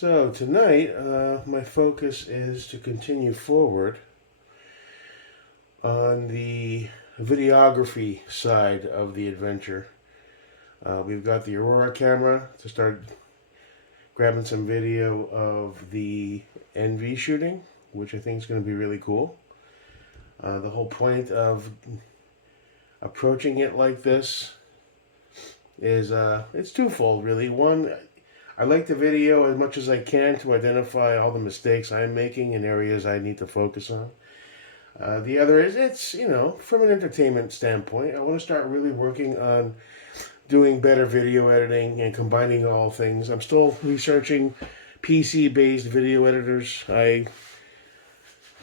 So tonight, my focus is to continue forward on the videography side of the adventure. We've got the Aurora camera to start grabbing some video of the NV shooting, which I think is going to be really cool. The whole point of approaching it like this is it's twofold, really. One, I like the video as much as I can to identify all the mistakes I'm making and areas I need to focus on. The other is, it's, from an entertainment standpoint, I want to start really working on doing better video editing and combining all things. I'm still researching PC-based video editors. I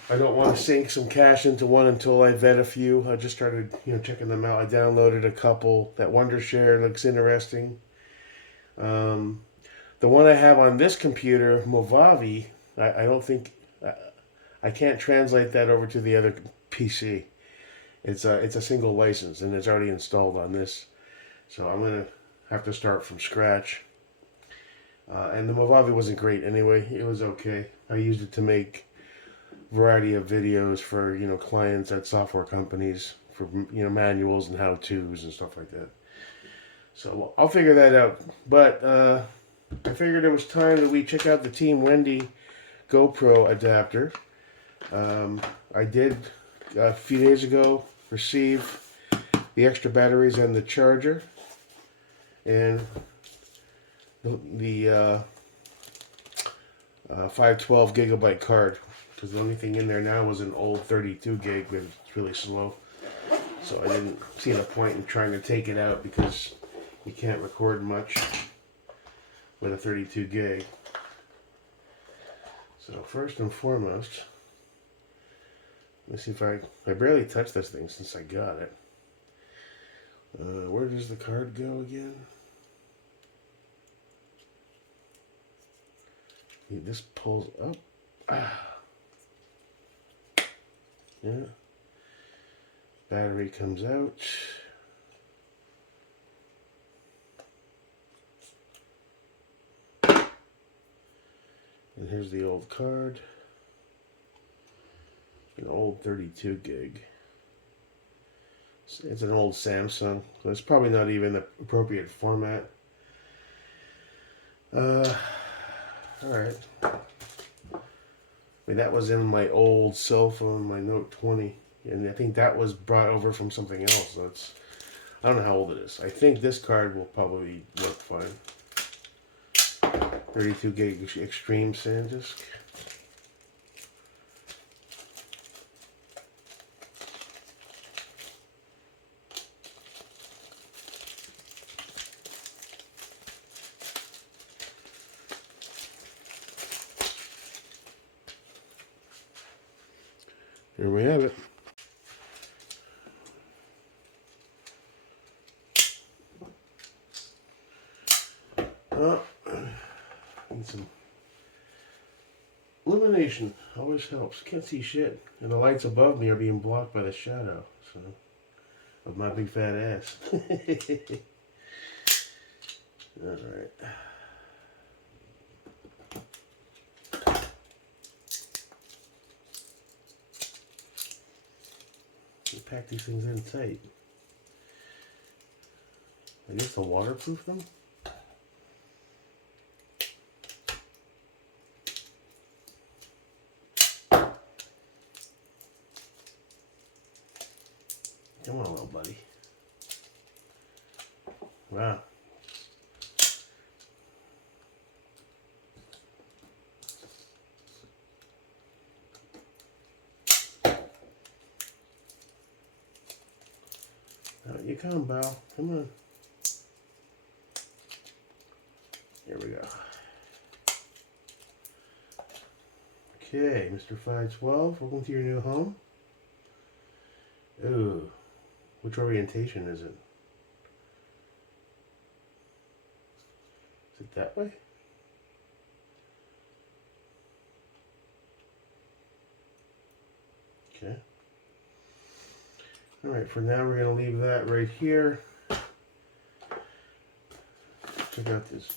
don't want to sink some cash into one until I vet a few. I just started, checking them out. I downloaded a couple. That Wondershare looks interesting. The one I have on this computer, Movavi, I don't think I can't translate that over to the other PC. It's a single license and it's already installed on this, so I'm gonna have to start from scratch. And the Movavi wasn't great anyway. It was okay. I used it to make variety of videos for clients at software companies for manuals and how-tos and stuff like that. So I'll figure that out. But I figured it was time that we check out the Team Wendy GoPro adapter. I did a few days ago receive the extra batteries and the charger and the 512 gigabyte card, because the only thing in there now was an old 32 gig, but it's really slow. So I didn't see the point in trying to take it out because you can't record much with a 32 gig. So first and foremost, let's see if I barely touched this thing since I got it. Where does the card go again? This pulls up. Yeah. Battery comes out. And here's the old card. An old 32 gig. It's an old Samsung, so it's probably not even the appropriate format. Alright. I mean, that was in my old cell phone, my Note 20. And I think that was brought over from something else. So I don't know how old it is. I think this card will probably work fine. 32 gig extreme SanDisk. Here we have it. Need some illumination. Always helps. Can't see shit. And the lights above me are being blocked by the shadow, so, of my big fat ass. Alright. Pack these things in tight. I guess to waterproof them. Come on, little buddy. Wow. Out you come, Bow. Come on. Here we go. Okay, Mr. 512, welcome to your new home. Ooh, which orientation is it? Is it that way? Okay. Alright, for now we're going to leave that right here. Check out this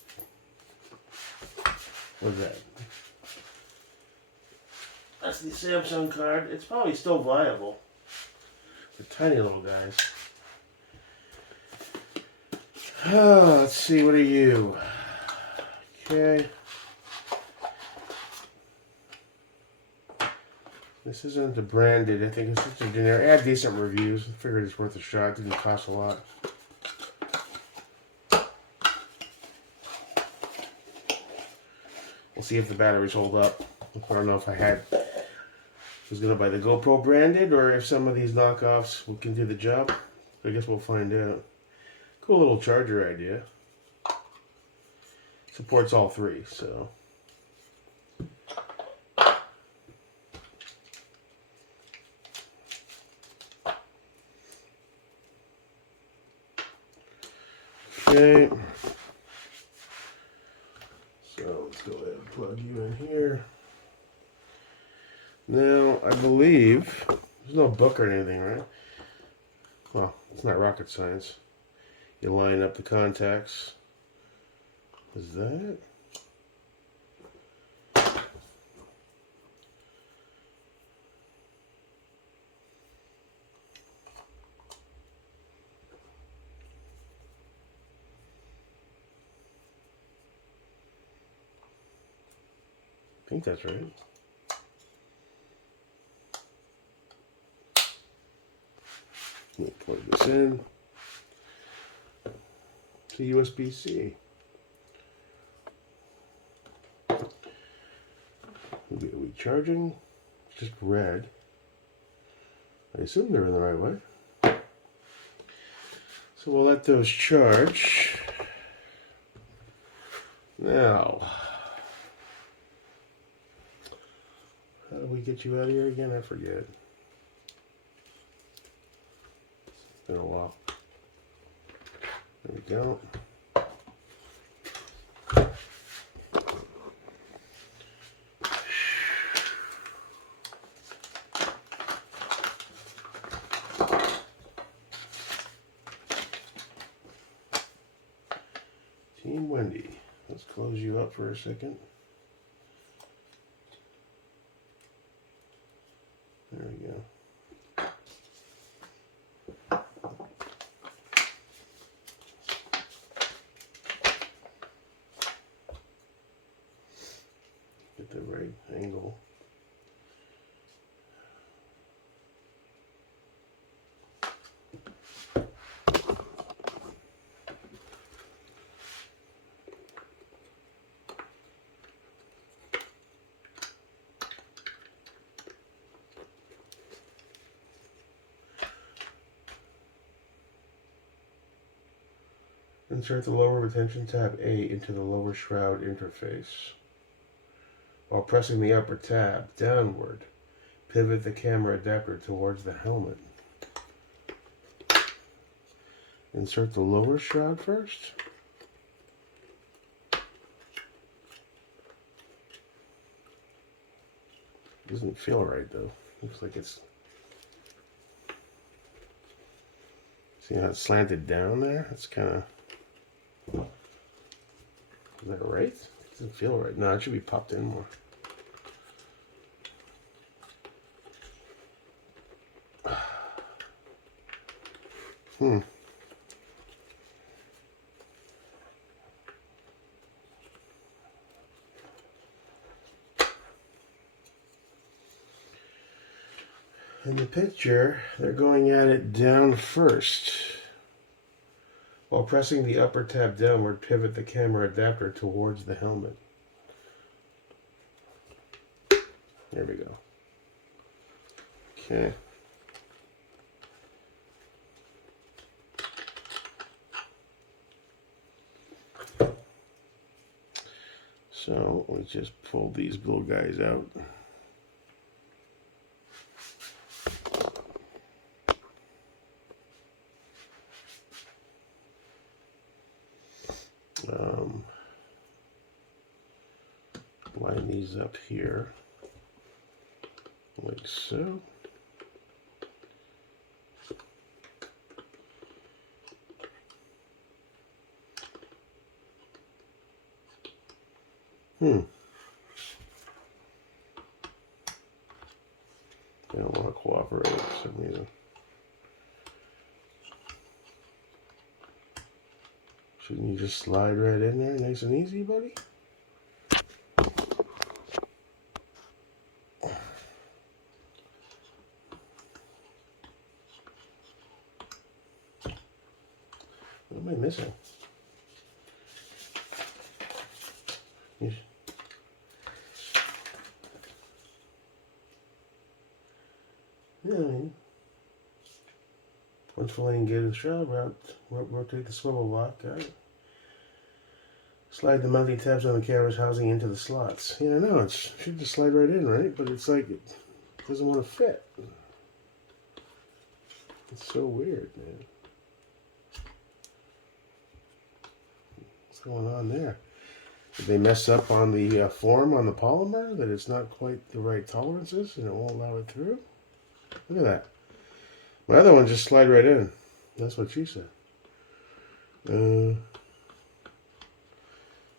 What's that? That's the Samsung card. It's probably still viable. They're tiny little guys. Let's see, what are you? Okay. This isn't the branded. I think it's just a generic. It had decent reviews. I figured it's worth a shot. It didn't cost a lot. We'll see if the batteries hold up. I don't know if I was going to buy the GoPro branded or if some of these knockoffs can do the job. I guess we'll find out. Cool little charger idea. Supports all three, so. Okay. So let's go ahead and plug you in here. Now, I believe there's no book or anything, right? Well, it's not rocket science. You line up the contacts. Is that it? I think that's right. Let me plug this in to USB-C. Are we charging? It's just red. I assume they're in the right way. So we'll let those charge. Now, how do we get you out of here again? I forget. It's been a while. There we go. Team Wendy. Let's close you up for a second. There we go. Get the right angle. Insert the lower retention tab A into the lower shroud interface. While pressing the upper tab downward, pivot the camera adapter towards the helmet. Insert the lower shroud first. Doesn't feel right though. Looks like it's. See how it's slanted down there? It's kind of. Is that right? It doesn't feel right. No, it should be popped in more. And in the picture, they're going at it down first. While pressing the upper tab downward, pivot the camera adapter towards the helmet. There we go. Okay. So let's just pull these little guys out. Line these up here, like so. They don't want to cooperate for some reason. Shouldn't you just slide right in there, nice and easy, buddy? What am I missing? Yeah, I mean, once Fellaini get his shell wrapped, rotate the swivel lock, got it. Slide the mounting tabs on the camera's housing into the slots. Yeah, I know, it should just slide right in, right? But it's like, it doesn't want to fit. It's so weird, man. What's going on there? Did they mess up on the form on the polymer, that it's not quite the right tolerances and it won't allow it through? Look at that. My other one just slide right in. That's what she said.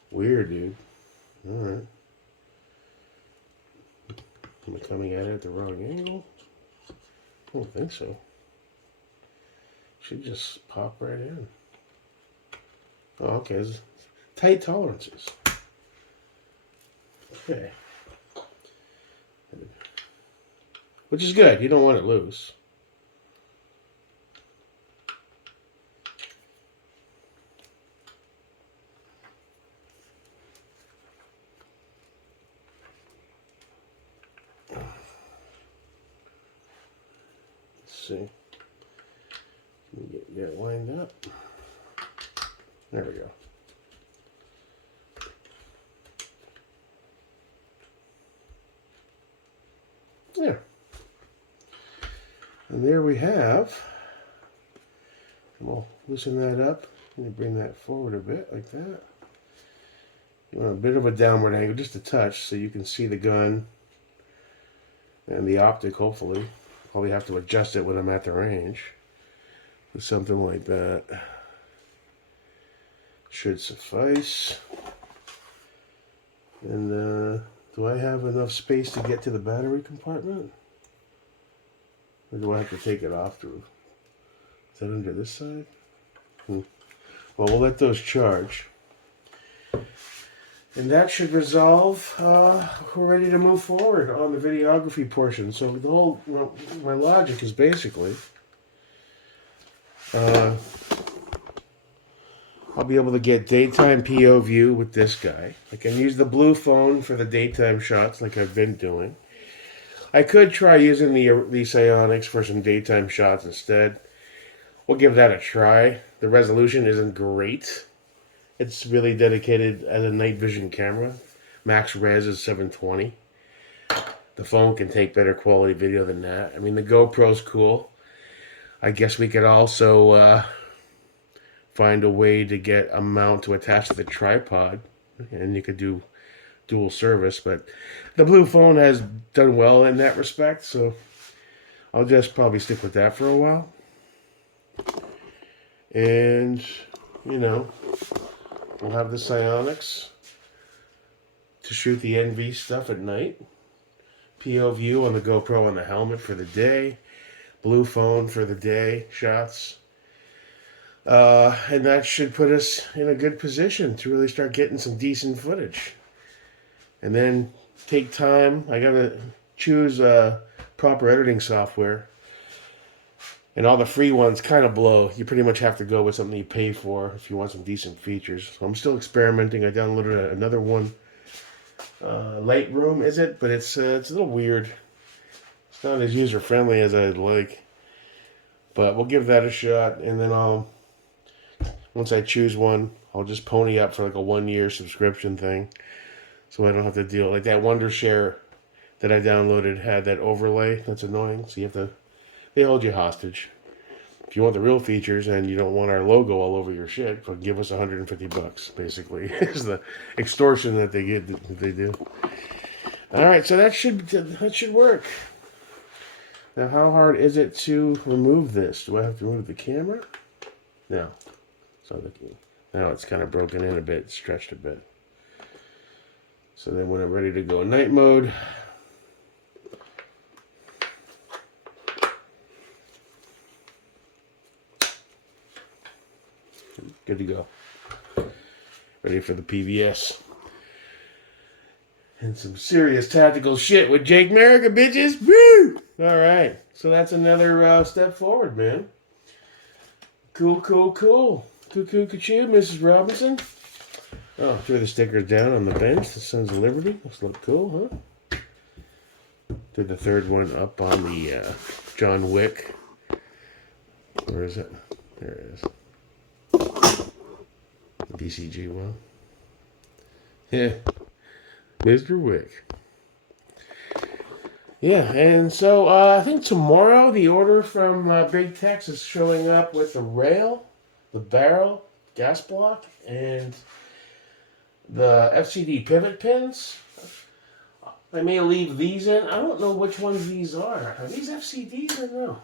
Weird, dude. Alright. Am I coming at it at the wrong angle? I don't think so. Should just pop right in. Oh, okay. It's tight tolerances. Okay. Which is good. You don't want it loose. Let's see. Can we get it lined up? There we go. There. And there we have. And we'll loosen that up. Let me bring that forward a bit, like that. You want a bit of a downward angle, just a touch, so you can see the gun and the optic, hopefully. Probably have to adjust it when I'm at the range. But something like that should suffice. And do I have enough space to get to the battery compartment? Or do I have to take it off through? Is that under this side? Well, we'll let those charge. And that should resolve. We're ready to move forward on the videography portion. So the whole, my logic is basically, I'll be able to get daytime PO view with this guy. I can use the blue phone for the daytime shots like I've been doing. I could try using the Psionics for some daytime shots instead. We'll give that a try. The resolution isn't great. It's really dedicated as a night vision camera. Max res is 720. The phone can take better quality video than that. I mean, the GoPro's cool. I guess we could also find a way to get a mount to attach to the tripod. And you could do dual service. But the blue phone has done well in that respect. So I'll just probably stick with that for a while. And, you know, we'll have the Psionics to shoot the NV stuff at night. PO view on the GoPro on the helmet for the day. Blue phone for the day shots. And that should put us in a good position to really start getting some decent footage. And then take time. I gotta choose proper editing software. And all the free ones kind of blow. You pretty much have to go with something you pay for if you want some decent features. So I'm still experimenting. I downloaded another one. Lightroom, is it? But it's a little weird. It's not as user-friendly as I'd like. But we'll give that a shot. And then once I choose one, I'll just pony up for like a 1-year subscription thing. So I don't have to deal. Like that Wondershare that I downloaded had that overlay. That's annoying. So you have to... They hold you hostage. If you want the real features and you don't want our logo all over your shit, give us $150, basically. Is the extortion that they get, that they do. All right, so that should work. Now, how hard is it to remove this? Do I have to remove the camera? No. So now it's kind of broken in a bit, stretched a bit. So then when I'm ready to go night mode, Good to go. Ready for the PVS. And some serious tactical shit with Jake America, bitches. Woo! Alright. So that's another step forward, man. Cool, cool, cool. Cuckoo, cuckoo, Mrs. Robinson. Oh, threw the stickers down on the bench. The Sons of Liberty. Those look cool, huh? Did the third one up on the John Wick. Where is it? There it is. The BCG one. Yeah. Mr. Wick. Yeah, and so I think tomorrow the order from Big Tex is showing up with the rail, the barrel, gas block, and the FCD pivot pins. I may leave these in. I don't know which ones these are. Are these FCDs or no?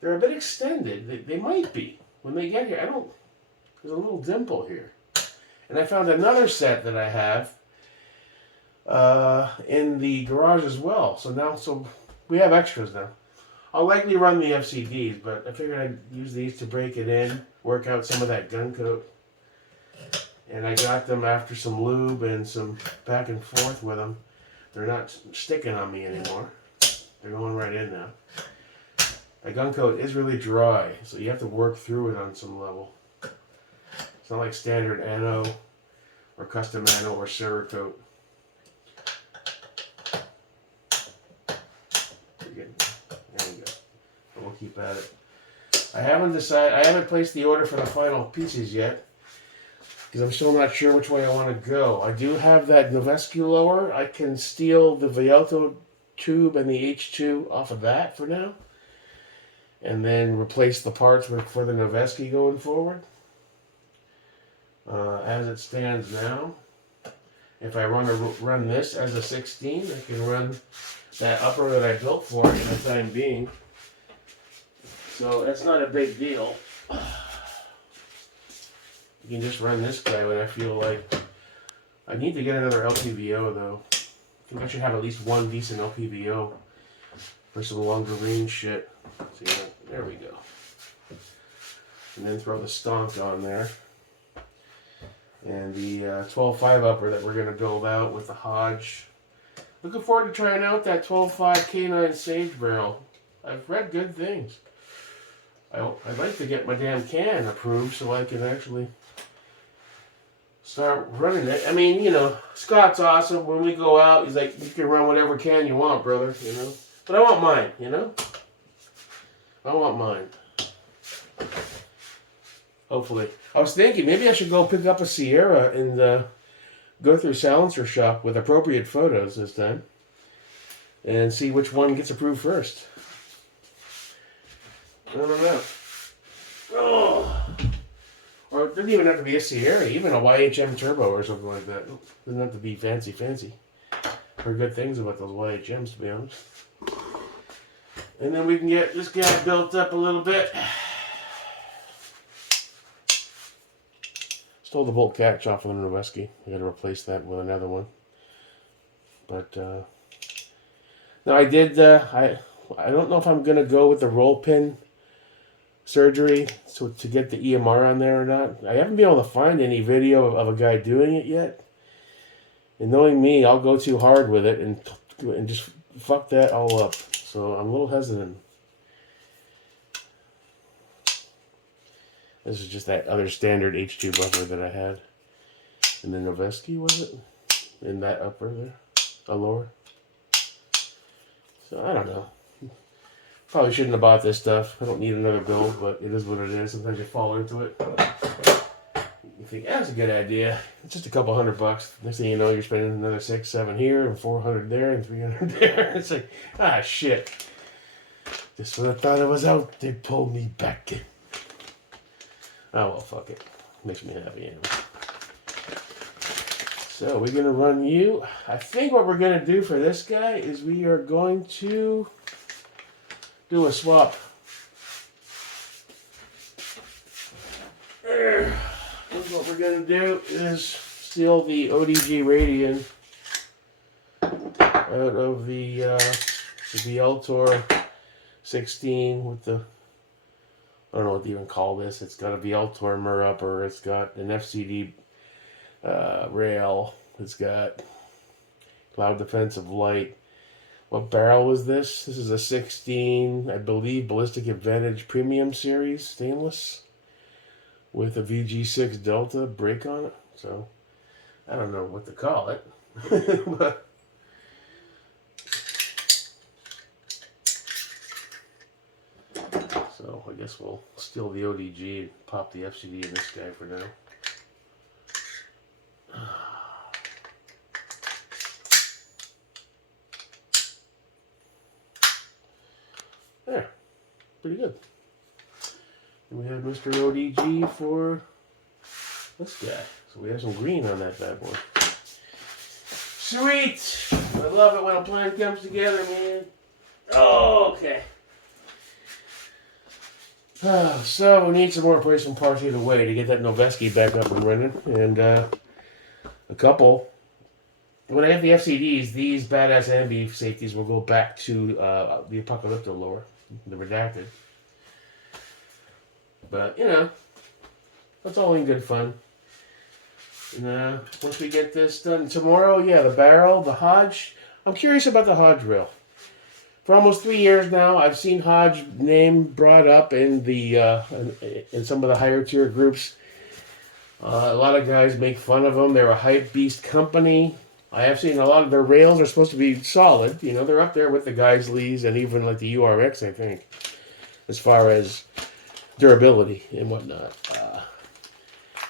They're a bit extended. They might be. When they get here, there's a little dimple here. And I found another set that I have in the garage as well. So we have extras now. I'll likely run the FCDs, but I figured I'd use these to break it in, work out some of that gun coat. And I got them after some lube and some back and forth with them. They're not sticking on me anymore. They're going right in now. A gun coat is really dry, so you have to work through it on some level. It's not like standard anno or custom anno or Cerakote. There you go. We'll keep at it. I haven't placed the order for the final pieces yet, because I'm still not sure which way I want to go. I do have that Noveski lower. I can steal the Vialto tube and the H2 off of that for now, and then replace the parts for the Noveski going forward. As it stands now, if I run this as a 16, I can run that upper that I built for it for the time being. So that's not a big deal. You can just run this guy when I feel like. I need to get another LPVO though. I think I should have at least one decent LPVO for some longer range shit. So yeah, there we go. And then throw the stonk on there. And the 12.5 upper that we're going to build out with the Hodge. Looking forward to trying out that 12.5 K9 Sage barrel. I've read good things. I'd like to get my damn can approved so I can actually start running it. I mean, you know, Scott's awesome. When we go out, he's like, you can run whatever can you want, brother, you know. But I want mine, you know. I want mine. Hopefully. I was thinking maybe I should go pick up a Sierra and go through Silencer Shop with appropriate photos this time and see which one gets approved first. I don't know. Oh. Or it doesn't even have to be a Sierra, even a YHM Turbo or something like that. It doesn't have to be fancy. Heard good things about those YHMs, to be honest. And then we can get this guy built up a little bit. Stole the bolt catch off of the Noveski. I got to replace that with another one. But no, I did. I don't know if I'm gonna go with the roll pin surgery to get the EMR on there or not. I haven't been able to find any video of a guy doing it yet. And knowing me, I'll go too hard with it and just fuck that all up. So I'm a little hesitant. This is just that other standard H2 buffer that I had. And then Noveski, was it? In that upper there? A lower? So I don't know. Probably shouldn't have bought this stuff. I don't need another build, but it is what it is. Sometimes you fall into it. You think, that's a good idea. It's just a couple $100. Next thing you know, you're spending another 6, 7 here, and 400 there, and 300 there. It's like, shit. Just when I thought I was out, they pulled me back in. Oh, well, fuck it. Makes me happy anyway. So, we're going to run you. I think what we're going to do for this guy is we are going to do a swap. What we're going to do is steal the ODG Radian out of the Altor 16 with the I don't know what to even call this. It's got a VL Tormer upper. It's got an FCD rail. It's got cloud defensive light. What barrel was this? This is a 16, I believe, Ballistic Advantage Premium Series stainless with a VG6 Delta brake on it. So I don't know what to call it. But so I guess we'll steal the ODG and pop the FCD in this guy for now. There, pretty good. And we have Mr. ODG for this guy. So we have some green on that bad boy. Sweet! I love it when a plan comes together, man. Oh, okay. So we need some more replacement parts either way to get that Noveski back up and running. And a couple. When I have the FCDs, these badass ambi safeties will go back to the Apocalypto lower, the redacted. But, you know, that's all in good fun. And once we get this done tomorrow, yeah, the barrel, the Hodge. I'm curious about the Hodge rail. For almost 3 years now, I've seen Hodge name brought up in in some of the higher tier groups. A lot of guys make fun of them. They're a hype beast company. I have seen a lot of their rails are supposed to be solid. You know, they're up there with the Geisleys and even like the URX, I think, as far as durability and whatnot.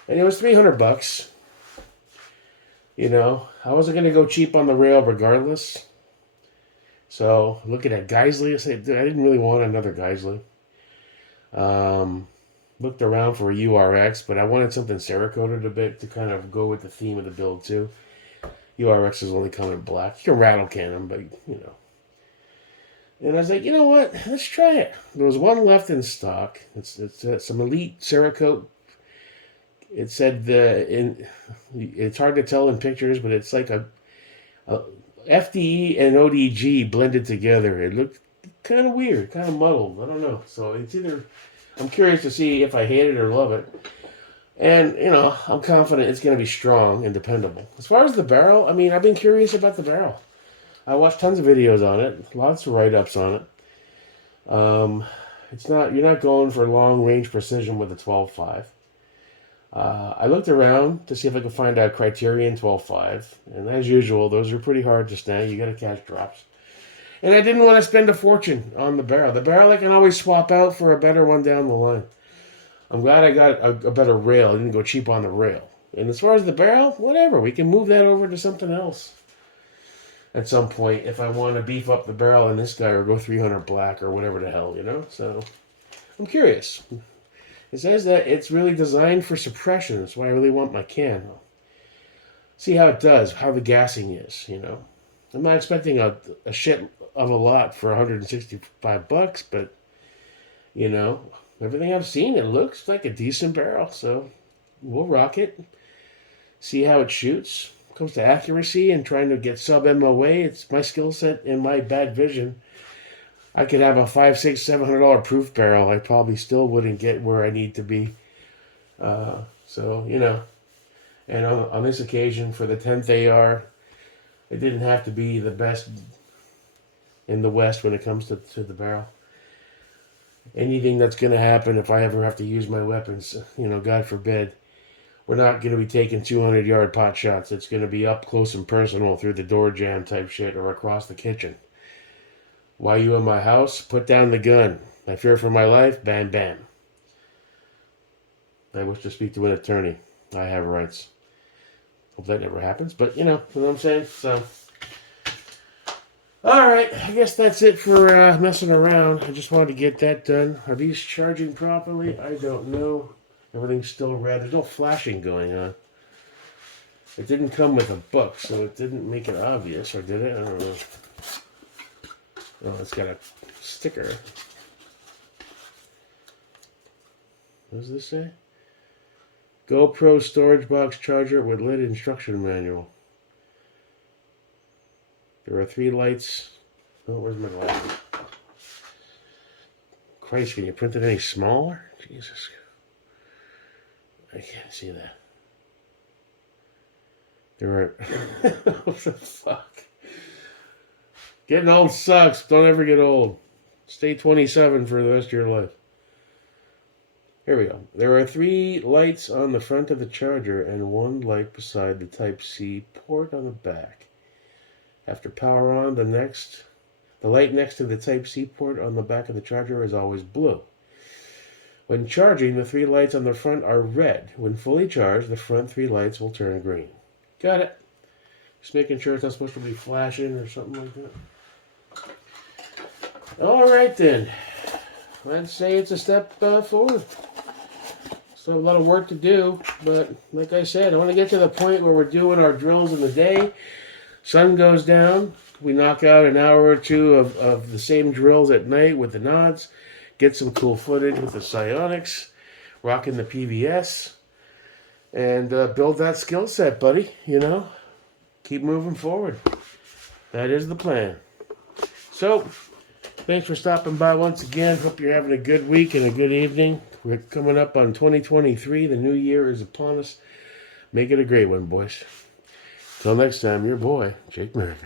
And it was $300. You know, I wasn't going to go cheap on the rail regardless. So, looking at Geisley, I didn't really want another Geisley. Looked around for a URX, but I wanted something Cerakoted a bit to kind of go with the theme of the build, too. URX is only coming in black. You can rattle can them, but, you know. And I was like, you know what? Let's try it. There was one left in stock. It's some Elite Cerakote. It said it's hard to tell in pictures, but it's like a FDE and ODG blended together. It looked kind of weird, kind of muddled. I don't know. So it's either, I'm curious to see if I hate it or love it. And, you know, I'm confident it's going to be strong and dependable. As far as the barrel, I mean, I've been curious about the barrel. I watched tons of videos on it, lots of write-ups on it. You're not going for long range precision with a 12.5. I looked around to see if I could find out Criterion 12.5, and as usual, those are pretty hard to snag. You got to catch drops. And I didn't want to spend a fortune on the barrel. The barrel I can always swap out for a better one down the line. I'm glad I got a better rail. I didn't go cheap on the rail. And as far as the barrel, whatever. We can move that over to something else at some point if I want to beef up the barrel in this guy or go 300 black or whatever the hell, you know? So I'm curious. It says that it's really designed for suppression. That's why I really want my can. See how it does, how the gassing is, you know. I'm not expecting a shit of a lot for $165, but, you know, everything I've seen, it looks like a decent barrel. So we'll rock it. See how it shoots. When it comes to accuracy and trying to get sub-MOA, it's my skill set and my bad vision. I could have a $500, $600, $700 proof barrel. I probably still wouldn't get where I need to be. So, you know. And on this occasion, for the 10th AR, it didn't have to be the best in the West when it comes to the barrel. Anything that's going to happen if I ever have to use my weapons, you know, God forbid, we're not going to be taking 200-yard pot shots. It's going to be up close and personal through the door jam type shit or across the kitchen. Why you in my house? Put down the gun. I fear for my life. Bam, bam. I wish to speak to an attorney. I have rights. Hope that never happens, but you know what I'm saying? So, alright, I guess that's it for messing around. I just wanted to get that done. Are these charging properly? I don't know. Everything's still red. There's no flashing going on. It didn't come with a book, so it didn't make it obvious, or did it? I don't know. Oh, it's got a sticker. What does this say? GoPro storage box charger with lid instruction manual. There are 3 lights. Oh, where's my light? Christ, can you print it any smaller? Jesus. I can't see that. There are... What the fuck? Getting old sucks. Don't ever get old. Stay 27 for the rest of your life. Here we go. There are 3 lights on the front of the charger and 1 light beside the Type-C port on the back. After power on, the light next to the Type-C port on the back of the charger is always blue. When charging, the 3 lights on the front are red. When fully charged, the front 3 lights will turn green. Got it. Just making sure it's not supposed to be flashing or something like that. All right, then. Let's say it's a step forward. Still have a lot of work to do, but like I said, I want to get to the point where we're doing our drills in the day. Sun goes down. We knock out an hour or 2 of the same drills at night with the nods. Get some cool footage with the psionics. Rocking the PVS. And build that skill set, buddy. You know? Keep moving forward. That is the plan. So, thanks for stopping by once again. Hope you're having a good week and a good evening. We're coming up on 2023. The new year is upon us. Make it a great one, boys. Till next time, your boy, Jake Merrick.